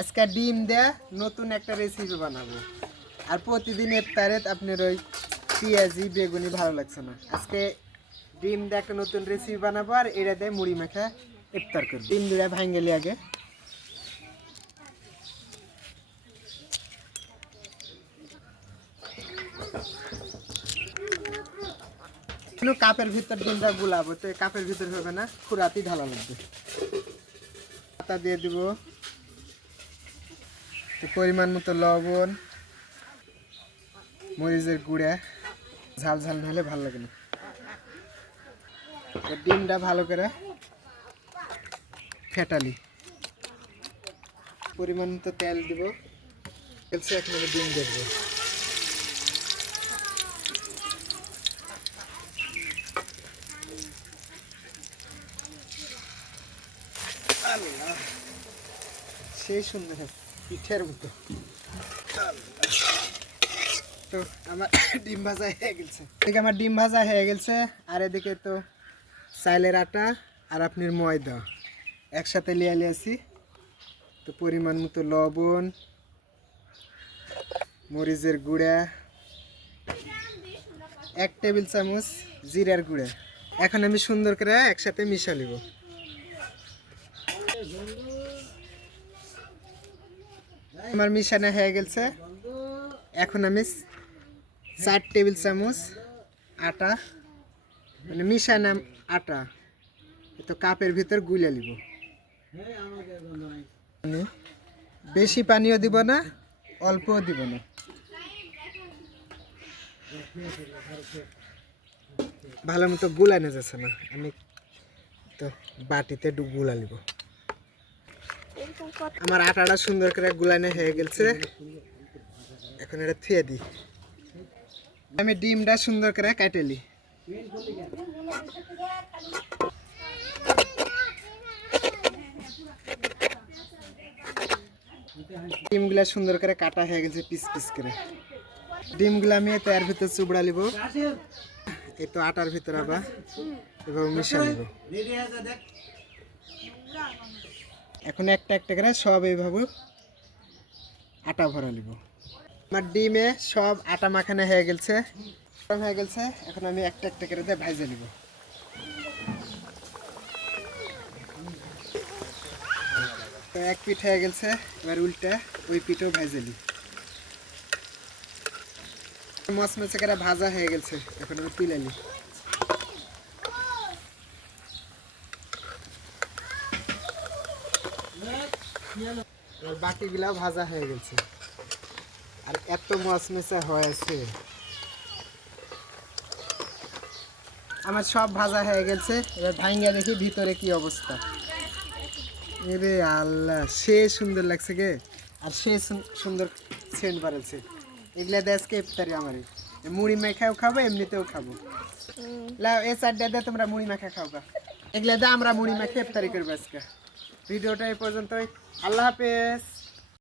আজকে ডিম দেয়া নতুন একটা রেসিপি বানাবো। আর প্রতিদিন ইফতারে আপনার ওই পেঁয়াজি বেগুনি ভালো লাগছে না, আজকে ডিম দিয়ে একটা নতুন রেসিপি বানাবো। আর এটা দিয়ে মুড়ি মাখা ইফতার করবো। ডিম দুটা ভাঙ্গেলি আগে কাপের ভিতর ডিমটা গুলাবো, তো কাপের ভিতর হবে না, খুরাতি ঢালা লাগবে। পাতা দিয়ে দিব, পরিমাণ মতো লবণ, মরিচের গুঁড়া, ঝাল ঝাল না হলে ভালো লাগে না। ডিমটা ভালো করে ফেটালি, পরিমাণ মতো তেল দিব, এখন ডিম দেখবো। সেই সুন্দর পিঠের মতো। তো আমার ডিম ভাজা হয়ে গেছে, এদিকে আমার ডিম ভাজা হয়ে গেছে। আর এদিকে তো চাইলের আটা আর আপনার ময়দা একসাথে লিয়ে লিয়েছি। তো পরিমাণ মতো লবণ, মরিচের গুঁড়া, 1 টেবিল চামচ জিরার গুঁড়া। এখন আমি সুন্দর করে একসাথে মিশা নিব। আমার মিশানো হয়ে গেছে। এখন আমি 4 টেবিল চামচ আটা, মানে মিশানো আটা তো কাপের ভিতর গুলে নিব। বেশি পানিও দিব না, অল্পও দিব না। ভালো মতো গুলানো যাচ্ছে না, আমি তো বাটিতে গুলা নিব। আমার আটাটা সুন্দর করে গুলানো হয়ে গেছে। এখন এটা থুয়ে দিই। আমি ডিমটা সুন্দর করে কেটে নি। ডিমগুলা সুন্দর করে কাটা হয়ে গেছে পিস পিস করে। ডিমগুলা আমি তো এর ভিতর চুবড়া নিব, এই তো আটার ভিতর আবার এভাবে মিশা নিব। এখন একটা একটা করে সব এইভাবে আটা ভরা নিব। আমার ডিমে সব আটা মাখানো হয়ে গেছে। এখন আমি একটা একটা করে দিয়ে ভাজে নিব। তো এক পিঠ হয়ে গেছে, এবার উল্টা ওই পিঠও ভেজে নিই। মচমচে করে ভাজা হয়ে গেছে, এখন আমি তুলে নিই। বাকিগুলাও ভাজা হয়ে গেছে, আর এত মচমচে হয়েছে। আমার সব ভাজা হয়ে গেছে। এবার ভাঙ্গা দেখি ভিতরে কি অবস্থা। এরে আল্লাহ, সে সুন্দর লাগছে গে, আর সে সুন্দর সেন্ট বাড়াচ্ছে। এগুলা দিয়ে আজকে ইফতারি আমার মুড়ি মাখাও খাবো, এমনিতেও খাবো। লাও এই চারটা দিয়ে তোমরা মুড়ি মাখা খাওয়া, এগুলা দিয়ে আমরা মুড়ি মাখে ইফতারি করবো আজকে। ভিডিওটা এই পর্যন্তই। আল্লাহ হাফেজ।